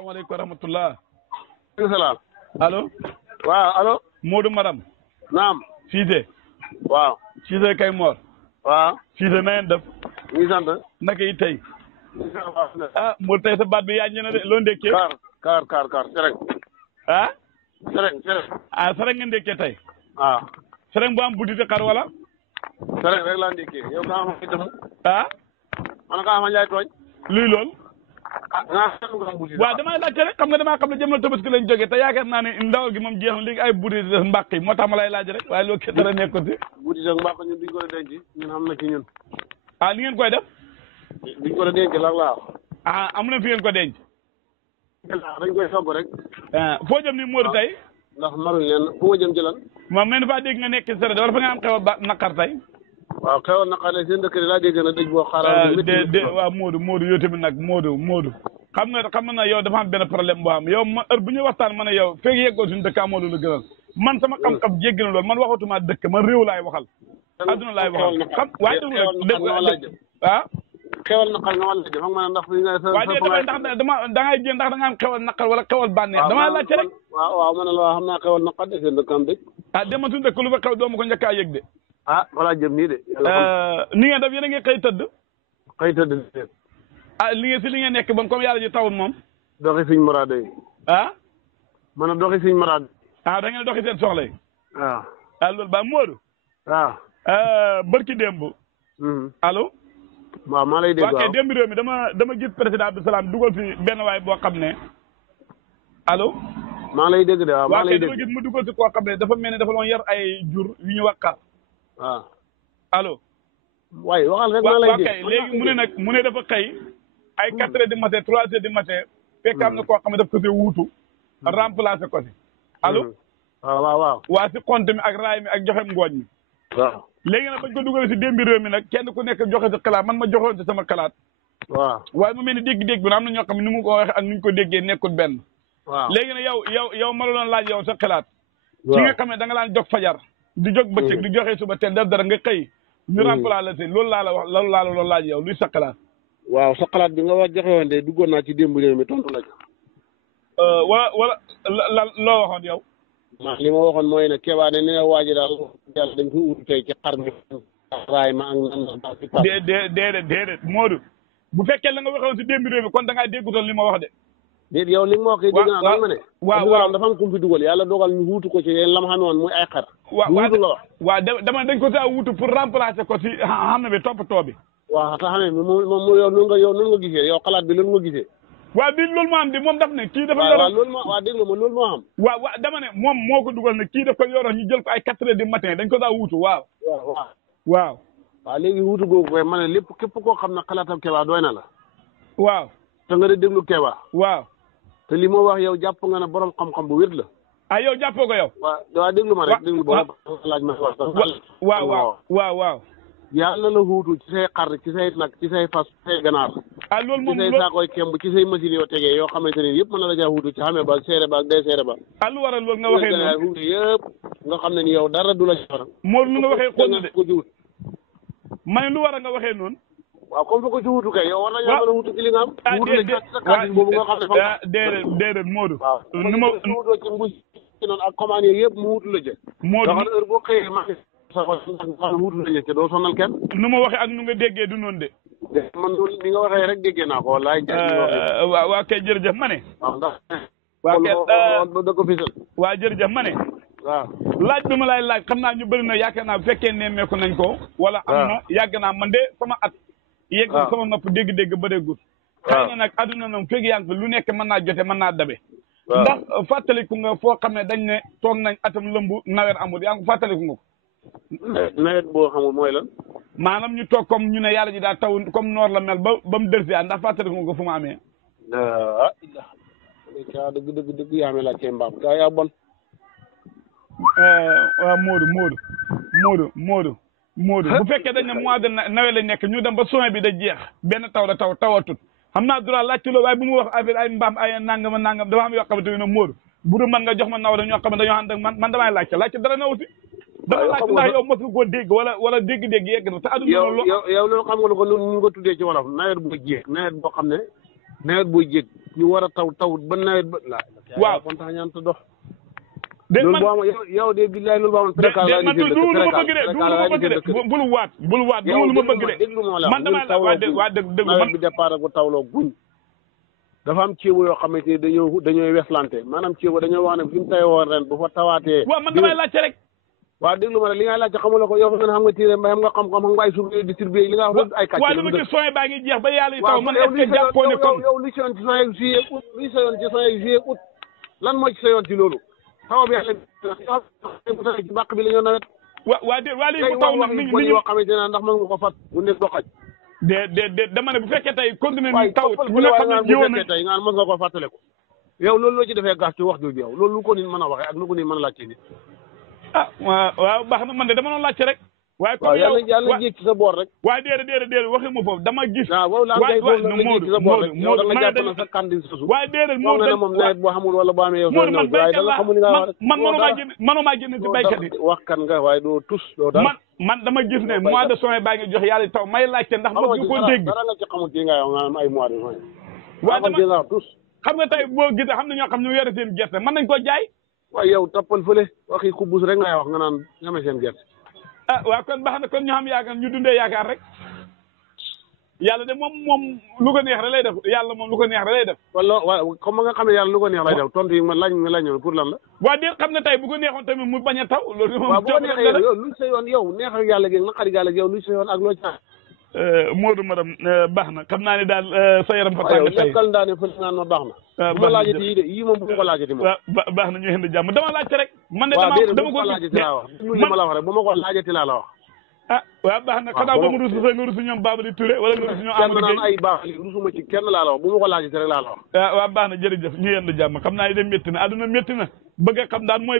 salaamaaleykum wa rahmatullah. salaam. allo. waaw allo. Modou Maram. naam. Cissé. waaw. Cissé kay Mor. waaw. Cissé na ngeen def. ñu ngi sant. naka yi tey. ah Modou tey sa baat bi yaa ñu ne de loo ndekkee. kaar sereng. ah. sereng. ah sereng nga ndekkee tey. waaw. sereng bu am buddi xar wala. sereng rek laa ndekkee yow kaa ma dem. ah. man kaa ma njaay tooñ. luy lool. waaw damay laajte rek xam nga damaa xam ne jëm na tabaski lañ jógee te yaakaar naa ne ndawal gi moom jeex na léegi ay buddi des mbàq yi moo tax ma lay laaj rek waaye loolu kenn dara nekkul si. buddi ak mbàq ñun duñ ko denc ñun am na ci ñun. ah ni ngeen koy def. duñ ko denc laa. ah amu leen fi ngeen ko denc. dañ koy sogg rek. foo jëm ni Modou tey. ndax maruñ leen fu ma jëm ci lan. moom mel ni faa dégg nga nekk si sere wala fa nga am xew a naqar tey. waaw xewal naqar ne seen dëkk yi laa dégg na dëj boo xaaral. waaw Modou yow tamit nag Modou. xam na yow dafa am benn problème boo xam yow ma heure bu ñuy waxtaan ma ne yow feeg yeggoo suñu dëkk amoo lu la gënal man sama xam-xam jéggi na loolu man waxatuma dëkk man réew laay waxal. adduna laay waxal xam waaye dégg ah. xewal naqar nga wala xam nga ndax. waaye ndax da ngay jéem ndax da nga am xewal naqar wala xewal bànneex damaa laajte rek. waaw ma ne la xam naa xewal naqar de seen dëkk am dëj. ah dem suñu dëkk lu fa xew doomu ko njëkk a yëg de. ah voilà jëm nii de. ni ngeen def yéen a ngi xëy tëdd. xëy tëdd. ah li ngeen nekk ba comme yàlla ji tawul moom. doxi suñ maraade yi. ah. man a doxi suñ maraade. ah da ngeen doxi seen soxla yi. waaw. ah loolu ba Modou. waaw. barki démb. allo. waaw maa lay dégg waaw kay démb réew mi dama gis président Abdou Salam dugal fi benn waay boo xam ne allo. maa lay dégg de waaw maa lay dégg dama gis mu dugal si koo xam ne dafa mel ni dafa doon yar ay jur yu ñu wax xar. waaw. allo. waaye waxal rek maa lay dégg kay léegi mu ne dafa xëy ay 4 heures du matin 3 heures du matin. fekk am na koo xam ne daf ko see wuutu. remplacé ko si. allo. waaw. waa si compte mi ak raay mi ak joxe ngooñ mi. waaw. léegi nag bañ ko dugalee si démbi réew mi nag kenn ku nekk joxe si xalaat man ma joxoon si sama xalaat. waaw. waaye mu mel ni dégg-dégg bi am na ñoo xam ne ni mu ko waxee ak ni ñu ko déggee nekkul benn. waaw léegi nag yow ma la doon laaj yow sa xalaat. ki nga xam ne da nga laan jóg fajar. di jóg bëccëg di joxe suba teel def dara nga xëy. ñu remplacé la si loolu laa la wax loolu laa la doon laaj yow luy sa xalaat. waaw sa xalaat bi nga wax joxe woon de duggoon naa ci démb réew mi tontu la. wala loo waxoon yow. li ma waxoon mooy ne Kéba ne ne waa ji daal yàlla dañ ko ut tey ci xar mi. raay ma ak nan la. déedéet Modou bu fekkee la nga waxoon si démb réew mi kon da ngaa déggutoon li ma wax de. déet yow li nga ma wax kay dégg naa danga ma ne. waaw dafa am ku fi dugal yàlla dogal ñu wuutu ko ci yéen la ma xam ne woon muy ay xar. waaw dama dañ ko saa wuutu pour remplacer ko si xam ne bi toppatoo bi. waaw te xam ne moom yow noonu nga gisee yow xalaat bi loolu nga gisee. waaw bi loolu moo am di moom daf ne kii dafa yoroon waaw dégg nga ma loolu moo am. waaw dama ne moom moo ko dugal ne kii daf ko yoroon ñu jël ko ay 4 heures du matin dañ ko saa wuutu waaw. waaw léegi wuutu googu koy ma ne lépp képp koo xam ne xalaatam Kéba doy na la. waaw. te nga de déglu Kéba. waaw. te li ma wax yow jàpp nga ne borom xam-xam bu wér la. ah yow jàppoo ko yow. waaw déglu ma rek déglu ba laaj ma waaw. yàlla la wuutu ci say xar ci say nag ci say fas ci say ganaar. ah loolu moom ci say saakoy kemb ci say machines yoo tegee yoo xamante ne yëpp mën na la caa wuutu ci xamee ba seere ba ak day seere ba. ah lu waral loolu nga waxee noonu wuutu yëpp nga xam ne ni yow dara du la ci war. moo lu nga waxee xool na de ko ci wut. ma ne lu waral nga waxee noonu. waaw comme fa ko ci wuutu kay yow war nañoo mën a wuutu ci li nga am. wuutu la ci sa kàddu boobu nga xam ne fa. déedéet Modou. waaw ni ma wuutoo ci mbuus ci noonu ak commande yi yëpp mu wuutu la jë. Modou nga xam ne heure boo xëyee ma sa ko xam ne wuutu la jë te doo sonal kenn. nu ma waxee ak nu nga déggee du noonu de. man loolu ni nga waxee rek déggee naa ko wallaay. waaw kay jërëjëf ma ne. waaw ndax. waaw kay da ko fisal. waaw jërëjëf ma ne. waaw laaj bi ma lay laaj xam naa ñu bëri na yaakaar naa bu fekkee nemmeeku nañ ko. wala am na yàgg naa man de sama at. yegg sama nopp dégg-dégg bëreegul. xëy na nag adduna noonu fekk yaa ngi fi lu nekk mën naa jote mën naa dabe. ndax fàttaliku nga foo xam ne dañ ne toog nañ atam lëmb nawet amul yaa ngi fàttaliku nga ko. nawet boo xamul mooy lan. maanaam ñu toog comme ñu ne yàlla ji daa taw comme noor la mel ba mu dërsi ndax fàttaliku nga ko fu mu amee. dëgg yaa amee laaj cee mbaam gaa yaa bon. waaw Modou bu fekkee dañ ne mois de nawet la nekk ñu dem ba soin bi da jeex benn taw la tawatut xam naa droit laajte loolu waaye bu mu wax affaire ay mbaam ay nangam dafa am yoo xamante ne Modou bu dul man nga jox ma naw da ñoo xam ne dañoo ànd ak man damay laajte dara na aussi dama laajte ndax yow mos nga koo dégg wala dégg-dégg yegg na te adduna yow loolu xam nga lu ko ñu ko tuddee ci wolof nawet boo jéeg nawet boo xam ne nawet boo jéeg ñu war a taw ba nawet ba. waaw kon tax ñaan te dox. de man loolu boo yow de billaay loolu boo amoon. de man du lu ma bëgg de bul waat du lu ma bëgg de man dama la waa dëgg nawet bi départ ak tawloo guñ. dafa am ceebu yoo xamante ni dañooy weslante maanaam ceebu dañoo wax ne fi mu tawoo ren bu fa tawaatee. waaw man damay laajte rek. waaw déglu ma ne li ngay laajte xamuloo ko yow xam nga téere mbay xam nga xam-xam xam nga ay suuf distribué li nga wax ay kàcce. waaw li ma gis sooy baa ngi jeex ba yàlla yi taw man est-ce que jàppoo ne kon yow lu si yoon ci sa juillet août lu sa yoon ci sa juillet août lan moo ci sa yoon ci loolu taw bi yàlla ci bàq bi la ñoo nawet. waa léegi bu taw nag nit ñi yoo xamante ne ndax mën nga ko fat bu nekk doxaj. de dama ne bu fekkee tey continué ni taw ñu nga xam ne jiwoon nañ tey nga mën nga ko fàttale ko yow loolu loo ci defee gas ci wax jooju yow loolu lu ko nit mën a waxee ak lu ko nit mën a laajte nit. ah waaw baax na man de dama doon laajte rek. waaye comme yow yàlla jéeg ci sa boor rek. waaye déedéet waxi ma foofu dama gis. waaw la ngay foofu la jéeg ci sa boor rek yow da nga jàpp na sa kandi sa suuf. waaye déedéet Modou dañ moom nawet boo xamul wala boo amee yow. Modou man béykat laa man mënumaa génn ci béykat yi. wax kan nga waaye doo tus doo dara. man dama gis ne mois de juin baa ngi jox yàlla taw may laajte ndax ma du ko dégg. dara nga ci xamul ci nga wax ay mois de juin. waaw dama xam nga tey boo gisee xam ne ñoo xam ne yore seen gerte mën nañ ko jaay. waaw yow toppal fële waxi kubus rek ngay wax nga naan ñame seen gerte. ah waaw kon baax na kon ñu xam yaakaar ñu dundee yaakaar rek yàlla de moom lu ko neex rek lay def yàlla moom lu ko neex rek lay def. wala waaw comme nga xam ne yàlla lu ko neex lay def tontu yi ma laaj pour lan la. waaw de xam ne tey bu ko neexoon tamit mu bañ a taw. loolu moom waaw boo neexee yow luñ sa yoon yow neex ak yàlla gi naqari yàlla gi yow luñ sa yoon ak loo ci Modou madame baax na xam naa ne daal sa yaram fa tàng tey nekkal ndaa ne fële naan ma baax na. bu ma laajati yii de yii moom bu ma ko laajati moom. waaw baax na ñu xënd jàmm dama laajte rek. man de dama ko laajati laa wax. li ma la wax rek bu ma ko laajati laa la wax. ah waaw baax na xanaa ba mu rusu nga rusu ñoom Babali Touré wala nga rusu ñoom Amadou Gueye kenn naan ay baax li rusuma ci kenn laa la wax bu ma ko laajati rek laa la wax. waaw baax na jërëjëf ñu yendu jàmm xam naa ne de métti na àdduna métti na bëgg a xam daal mooy